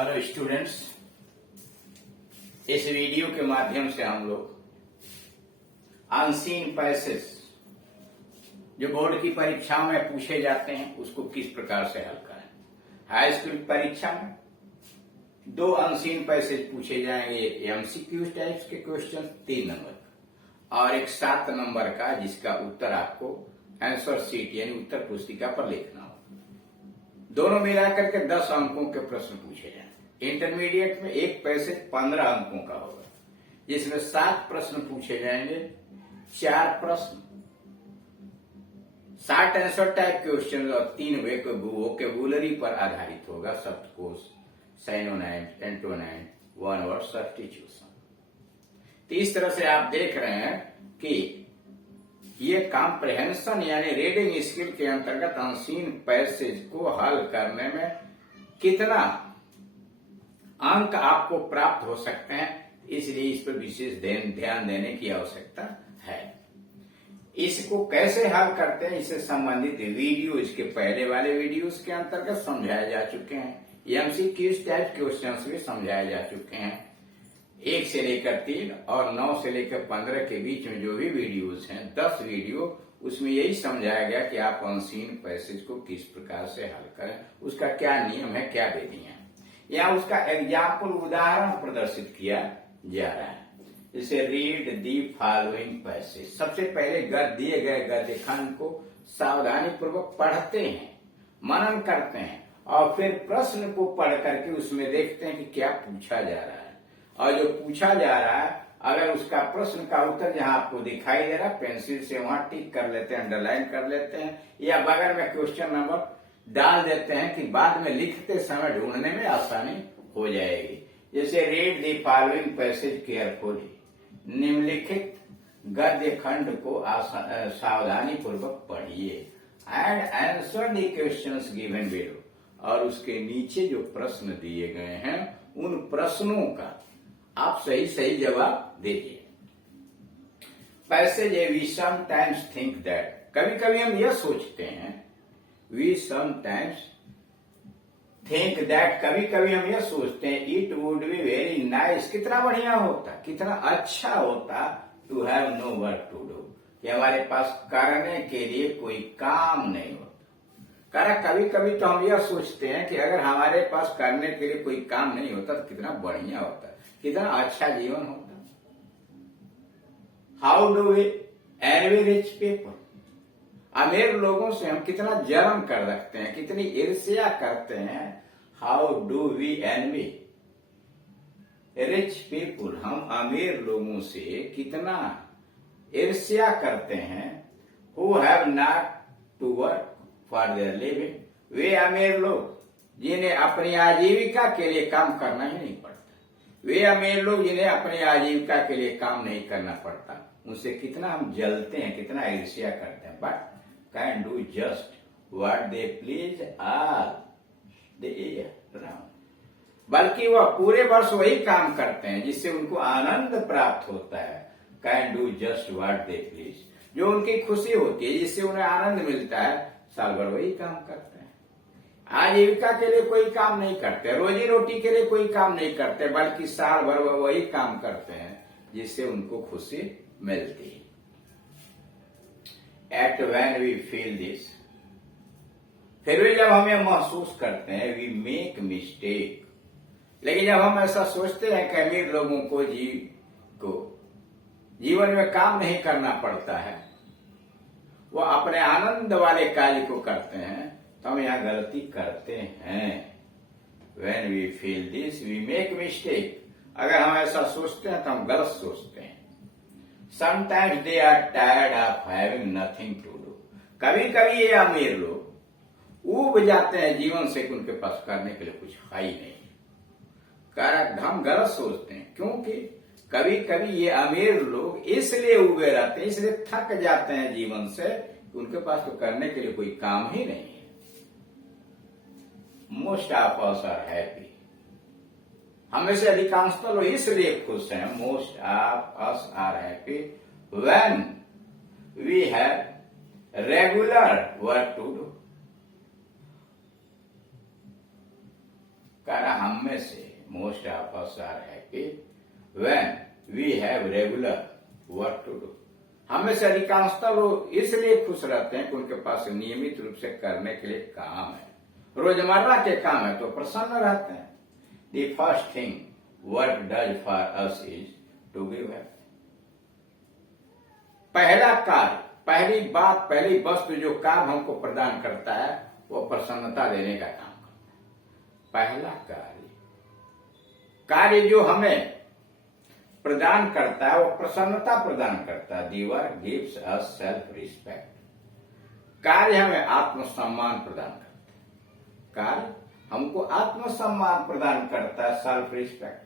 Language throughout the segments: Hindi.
हेलो स्टूडेंट्स, इस वीडियो के माध्यम से हम लोग अनसीन पैसेज जो बोर्ड की परीक्षाओं में पूछे जाते हैं उसको किस प्रकार से हल करें। हाई स्कूल परीक्षा में 2 अनसीन पैसेज पूछे जाएंगे, एमसीक्यू टाइप्स के क्वेश्चन 3 नंबर का, और एक 7 नंबर का जिसका उत्तर आपको आंसर शीट यानी उत्तर पुस्तिका पर लिखना होगा। दोनों मिलाकर के 10 अंकों के प्रश्न पूछे जाएंगे। इंटरमीडिएट में एक पैसेज 15 अंकों का होगा, जिसमें 7 प्रश्न पूछे जाएंगे। 4 प्रश्न 60 आंसर टाइप क्वेश्चन और 3 वोकेबुलरी पर आधारित होगा। शब्दकोश, साइनोनाइम, एंटोनाइम, वन वर्ड सब्स्टिट्यूशन। तो इस तरह से आप देख रहे हैं कि ये कॉम्प्रिहेंशन यानी रीडिंग स्किल के अंतर्गत अनसीन पैसेज को हल करने में कितना अंक आपको प्राप्त हो सकते हैं, इसलिए इस पर विशेष ध्यान देने की आवश्यकता है। इसको कैसे हल करते हैं, इससे संबंधित वीडियो इसके पहले वाले वीडियोस के अंतर्गत समझाए जा चुके हैं। एमसीक्यू टाइप क्वेश्चंस भी समझाए जा चुके हैं। 1 से लेकर 3 और 9 से लेकर 15 के बीच में जो भी वीडियोस हैं, 10 वीडियो, उसमें यही समझाया गया कि आप अनसीन पैसेज को किस प्रकार से हल करें, उसका क्या नियम है, क्या विधियां। यहाँ उसका एग्जाम्पल उदाहरण प्रदर्शित किया जा रहा है। जैसे रीड दी फॉलोइंग पैसेज। सबसे पहले दिए गए गद्य खंड को सावधानी पूर्वक पढ़ते हैं, मनन करते हैं और फिर प्रश्न को पढ़ करके उसमें देखते हैं कि क्या पूछा जा रहा है। और जो पूछा जा रहा है, अगर उसका प्रश्न का उत्तर जहां आपको दिखाई दे रहा है, पेंसिल से वहां टिक कर लेते हैं, अंडरलाइन कर लेते हैं, या बगल में क्वेश्चन नंबर डाल देते हैं कि बाद में लिखते समय ढूंढने में आसानी हो जाएगी। जैसे read the following passage carefully. निम्नलिखित गद्य खंड को सावधानी पूर्वक पढ़िए and answer the questions given below. और उसके नीचे जो प्रश्न दिए गए हैं उन प्रश्नों का आप सही जवाब दीजिए। Passage we sometimes think that. कभी कभी हम यह सोचते हैं, वी समटाइम्स थिंक दैट, कभी कभी हम यह सोचते हैं, it would be very nice, कितना बढ़िया होता, कितना अच्छा होता, to have no work to do, कि हमारे पास करने के लिए कोई काम नहीं होता। कारण कभी कभी तो हम यह सोचते हैं कि अगर हमारे पास करने के लिए कोई काम नहीं होता तो कितना बढ़िया होता, कितना अच्छा जीवन होता। How do we envy rich people. अमीर लोगों से हम कितना जलन कर रखते हैं, कितनी ईर्ष्या करते हैं। How do we envy rich people. हम अमीर लोगों से कितना ईर्ष्या करते हैं। Who have not to work for their living. वे अमीर लोग जिन्हें अपनी आजीविका के लिए काम करना ही नहीं पड़ता। वे अमीर लोग जिन्हें अपनी आजीविका के लिए काम नहीं करना पड़ता, उनसे कितना हम जलते हैं, कितना ईर्ष्या करते हैं। But can do just what they please all the year round. बल्कि वह पूरे वर्ष वही काम करते हैं जिससे उनको आनंद प्राप्त होता है। Can do just what they please, जो उनकी खुशी होती है, जिससे उन्हें आनंद मिलता है, साल भर वही काम करते हैं। आजीविका के लिए कोई काम नहीं करते, रोजी रोटी के लिए कोई काम नहीं करते, बल्कि साल भर वह वही काम करते हैं जिससे उनको खुशी मिलती है। At when we feel this, फिर भी जब हम यह महसूस करते हैं, वी मेक मिस्टेक। लेकिन जब हम ऐसा सोचते हैं कि अमीर लोगों को जीवन में काम नहीं करना पड़ता है, वो अपने आनंद वाले कार्य को करते हैं, तो हम यहाँ गलती करते हैं। When we feel this, we make mistake. अगर हम ऐसा सोचते हैं तो हम गलत सोचते हैं। Sometimes they are tired of having nothing to do. कभी कभी ये अमीर लोग ऊब जाते हैं जीवन से कि उनके पास करने के लिए कुछ है ही नहीं। कारण हम गलत सोचते हैं, क्योंकि कभी कभी ये अमीर लोग इसलिए उबे रहते हैं, इसलिए थक जाते हैं जीवन से, उनके पास तो करने के लिए कोई काम ही नहीं है। Most of us are happy. हमें से अधिकांशतः लोग इसलिए खुश हैं, most of us are happy when we have regular work to do. कहा हम में से most of us are happy when we have regular work to do. हम में से अधिकांशतः लोग इसलिए खुश रहते हैं कि उनके पास नियमित रूप से करने के लिए काम है, रोजमर्रा के काम है, तो प्रसन्न रहते हैं। The first thing work does for us is to give happy. पहला कार्य, पहली बात, पहली वस्तु जो काम हमको प्रदान करता है वो प्रसन्नता देने का काम करता है। पहला कार्य जो हमें प्रदान करता है वो प्रसन्नता प्रदान करता है। The work gives us self respect. कार्य हमें आत्मसम्मान प्रदान करता है। कार्य हमको आत्मसम्मान प्रदान करता है, self respect.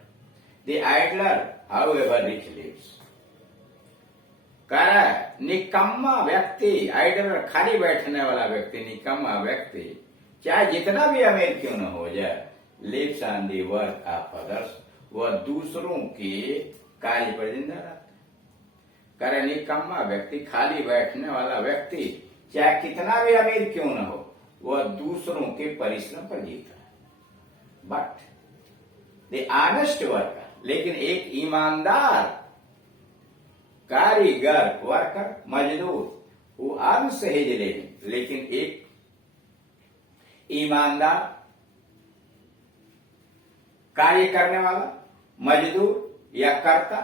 The idler however rich lives. कह रहा है निकम्मा व्यक्ति, आइडलर खाली बैठने वाला व्यक्ति, निकम्मा व्यक्ति चाहे जितना भी अमीर क्यों न हो जाए, lives on the work of others, वह दूसरों के कार्य पर जिंदा रहता है। कह रहे निकम्मा व्यक्ति, खाली बैठने वाला व्यक्ति चाहे कितना भी अमीर क्यों न हो, वह दूसरों के परिश्रम पर जीता है। बट द ऑनेस्ट वर्कर, लेकिन एक ईमानदार कारीगर, वर्कर, मजदूर, वो अर्न्स हिज लिविंग, लेकिन एक ईमानदार कार्य करने वाला मजदूर या कर्ता,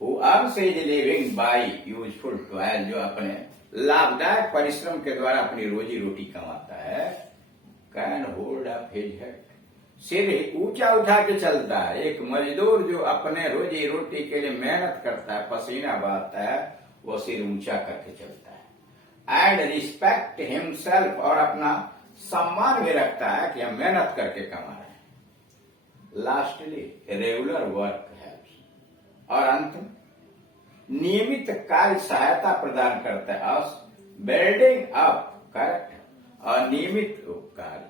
वो earns his living by useful toil, जो अपने लाभदायक परिश्रम के द्वारा अपनी रोजी रोटी कमाता है, can hold up his head, सिर ऊंचा उठा के चलता है। एक मजदूर जो अपने रोजी रोटी के लिए मेहनत करता है, पसीना बहाता है, वो सिर ऊंचा करके चलता है। एंड रिस्पेक्ट हिमसेल्फ, और अपना सम्मान भी रखता है कि हम मेहनत करके कमा रहे हैं। लास्टली रेगुलर वर्क हेल्प्स, और अंत में नियमित कार्य सहायता प्रदान करता है। अस बिल्डिंग अप कैरेक्टर, और नियमित कार्य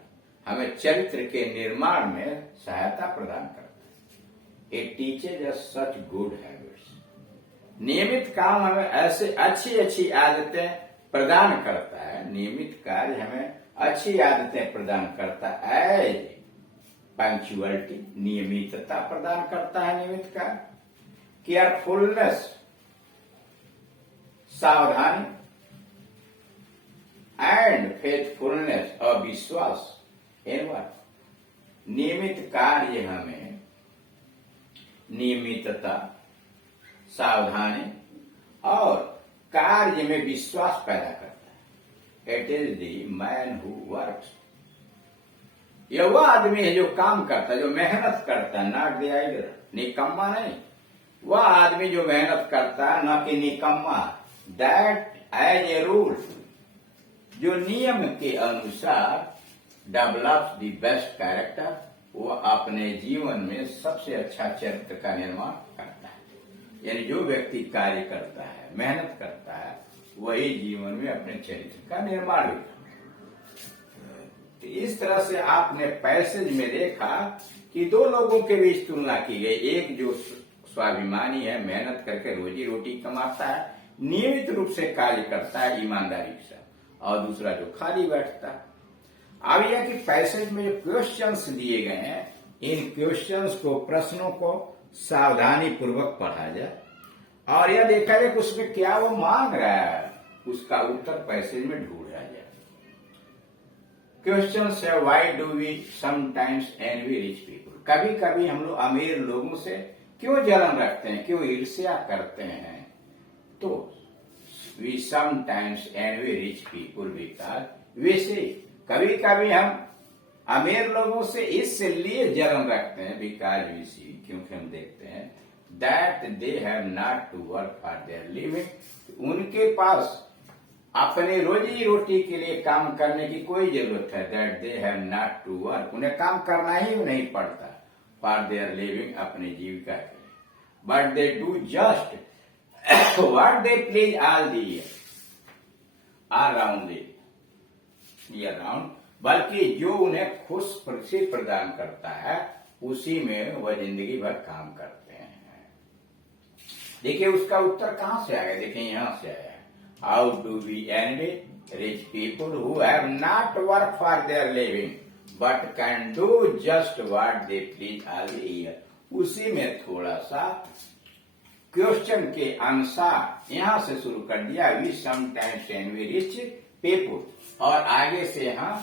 हमें चरित्र के निर्माण में सहायता प्रदान करता है। It teaches us such good habits. नियमित काम हमें ऐसे अच्छी आदतें प्रदान करता है। नियमित कार्य हमें अच्छी आदतें प्रदान करता है। एज पंक्चुअलिटी, नियमितता प्रदान करता है नियमित कार्य। केयरफुलनेस, सावधानी। एंड फेथफुलनेस, और विश्वास। नियमित कार्य हमें नियमितता, सावधानी और कार्य में विश्वास पैदा करता है। It is the man who works, यह वह आदमी है जो काम करता है, जो मेहनत करता है, नॉट द आइडलर, निकम्मा नहीं। वह आदमी जो मेहनत करता है, न कि निकम्मा। दैट एज ए रूल, जो नियम के अनुसार डेवलप्स द बेस्ट कैरेक्टर, वो अपने जीवन में सबसे अच्छा चरित्र का निर्माण करता है। यानी जो व्यक्ति कार्य करता है, मेहनत करता है, वही जीवन में अपने चरित्र का निर्माण भी करता है। तो इस तरह से आपने पैसेज में देखा कि दो लोगों के बीच तुलना की गई। एक जो स्वाभिमानी है, मेहनत करके रोजी रोटी कमाता है, नियमित रूप से कार्य करता है ईमानदारी के साथ, और दूसरा जो खाली बैठता है। अब यह कि पैसेज में जो क्वेश्चंस दिए गए हैं, इन क्वेश्चंस को, प्रश्नों को सावधानी पूर्वक पढ़ा जाए और यह देखा जाए कि उसमें क्या वो मांग रहा है, उसका उत्तर पैसेज में ढूंढा जाए। क्वेश्चन है, why do we sometimes envy rich people. कभी कभी हम लोग अमीर लोगों से क्यों जलन रखते हैं, क्यों ईर्ष्या करते हैं? तो we sometimes envy rich people because we see, कभी कभी हम अमीर लोगों से इसलिए जलन रखते हैं, बिकॉज वी सी, क्योंकि हम देखते हैं, that they have not to work for their living, उनके पास अपने रोजी रोटी के लिए काम करने की कोई जरूरत है। That they have not to work, उन्हें काम करना ही नहीं पड़ता फॉर देयर लिविंग, अपनी जीविका के लिए। But they do just what they please all the year around around, बल्कि जो उन्हें खुशी प्रदान करता है उसी में वह जिंदगी भर काम करते हैं। देखिए उसका उत्तर कहां से आया, देखिए यहां से आया। How do we envy rich people who have not work for their living but can do just what they please all the year. उसी में थोड़ा सा क्वेश्चन के अनुसार यहां से शुरू कर दिया, we sometimes envy rich people, और आगे से यहां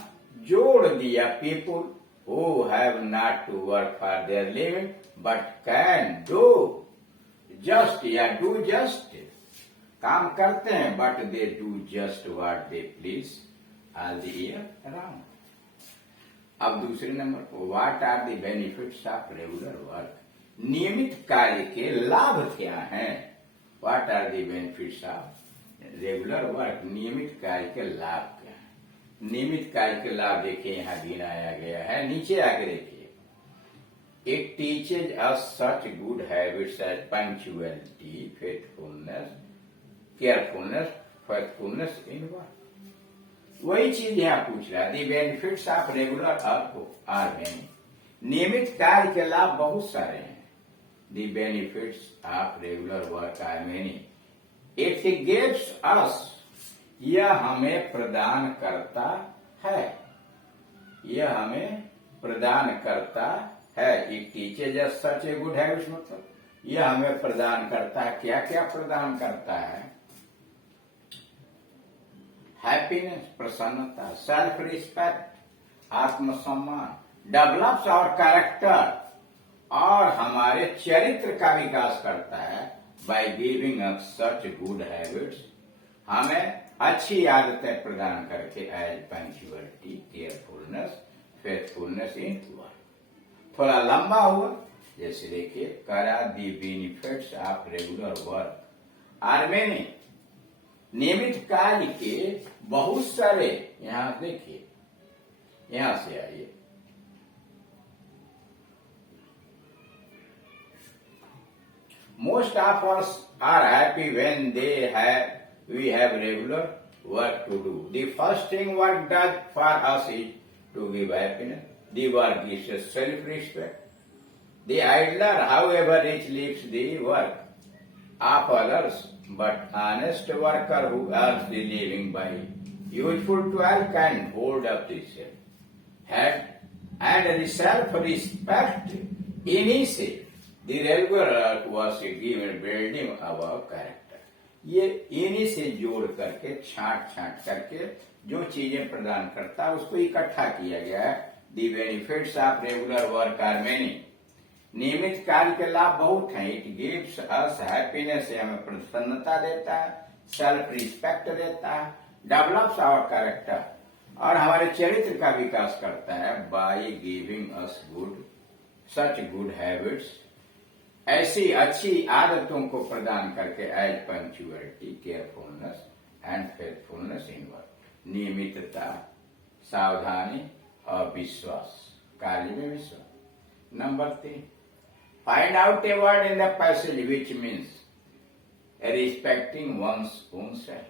जोड़ दिया people who have not to work for their living but can do just, या do just, काम करते हैं but they do just what they please all the year round. अब दूसरे नंबर पर, what are the benefits of regular work, नियमित कार्य के लाभ क्या हैं. What are the benefits of regular work, नियमित कार्य के लाभ क्या हैं. नियमित कार्य के लाभ देखिए यहां गिनाया गया है, नीचे आके देखिए. It teaches us such good habits as punctuality, faithfulness, carefulness, faithfulness in work. वही चीज यहाँ पूछ रहा है. The benefits of regular are many, नियमित कार्य के लाभ बहुत सारे हैं. The benefits of regular work are many. It gives us, यह हमें प्रदान करता है, यह हमें प्रदान करता है. It teaches us such a good habits, मतलब यह हमें प्रदान करता है. क्या क्या प्रदान करता है? हैप्पीनेस, प्रसन्नता, सेल्फ रिस्पेक्ट, आत्मसम्मान, डेवलप्स आवर कैरेक्टर, और हमारे चरित्र का विकास करता है. By giving us such good habits, हमें अच्छी आदतें प्रदान करके, as punctuality, carefulness, faithfulness in work. थोड़ा लंबा हुआ, जैसे देखिए, करा the benefits of regular work are many, नियमित कार्य के बहुत सारे. यहां देखिए, यहां से आइए, most of us are happy when we have regular work to do. The first thing work does for us is to give happiness. The work gives us self-respect. The idler, however rich, leaves the work of others, but honest worker who earns the living by useful toil can hold up the self-head and the self-respect initiative. The regular work was given building our character. ये इन्हीं से जोड़ करके, छांट करके जो चीजें प्रदान करता है उसको इकट्ठा किया गया है. The benefits of regular work are many, नियमित कार्य के लाभ बहुत हैं. इट गिव्स अस हैप्पीनेस, हमें प्रसन्नता देता है, सेल्फ रिस्पेक्ट देता है, डेवलप्स आवर कैरेक्टर, और हमारे चरित्र का विकास करता है. By giving us such good habits, ऐसी अच्छी आदतों को प्रदान करके, as punctuality, carefulness and faithfulness in work, नियमितता, सावधानी और विश्वास, कार्य में विश्वास. Number 3, find out a word in the passage which means respecting one's own self.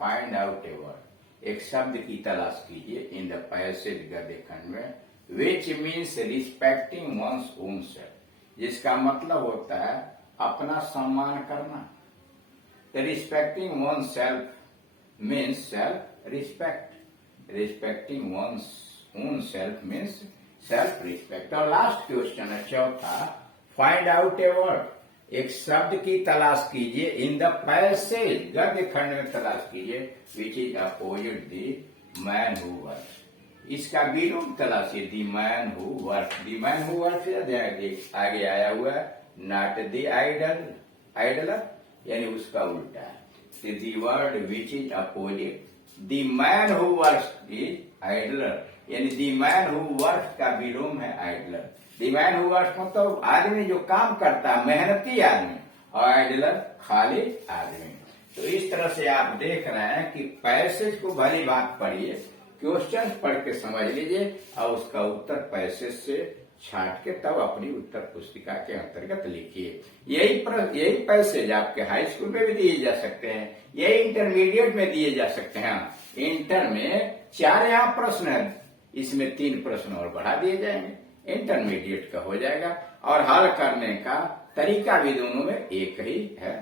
Find out a word, एक शब्द की तलाश कीजिए इन द पैसेज, गद्य खंड में, विच means respecting one's own self, जिसका मतलब होता है अपना सम्मान करना. Respecting one self means self respect, respecting one own self means self respect. और लास्ट क्वेश्चन है चौथा, फाइंड आउट ए वर्ड, एक शब्द की तलाश कीजिए इन द पैसेज, गद्य खंड में तलाश कीजिए, which is opposite the man who works. इसका विरोध तलाशिए, the man who work. The man who work आगे आया हुआ है, नॉट दी आइडलर, यानी उसका उल्टा है. The word which is opposite the man who work is idler, यानी दी मैन हु वर्क का विलोम है idler. The man who work मतलब आदमी जो काम करता है, मेहनती आदमी, और आइडलर खाली आदमी. तो इस तरह से आप देख रहे हैं कि पैसेज को भली बात पढ़िए, क्वेश्चन पढ़ के समझ लीजिए, और उसका उत्तर पैसेज से छांट के तब अपनी उत्तर पुस्तिका के अंतर्गत लिखिए. यही पैसेज आपके हाई स्कूल में भी दिए जा सकते हैं, यही इंटरमीडिएट में दिए जा सकते हैं. इंटर में 4 यहाँ प्रश्न है, इसमें 3 प्रश्न और बढ़ा दिए जाएंगे, इंटरमीडिएट का हो जाएगा. और हल करने का तरीका भी दोनों में एक ही है.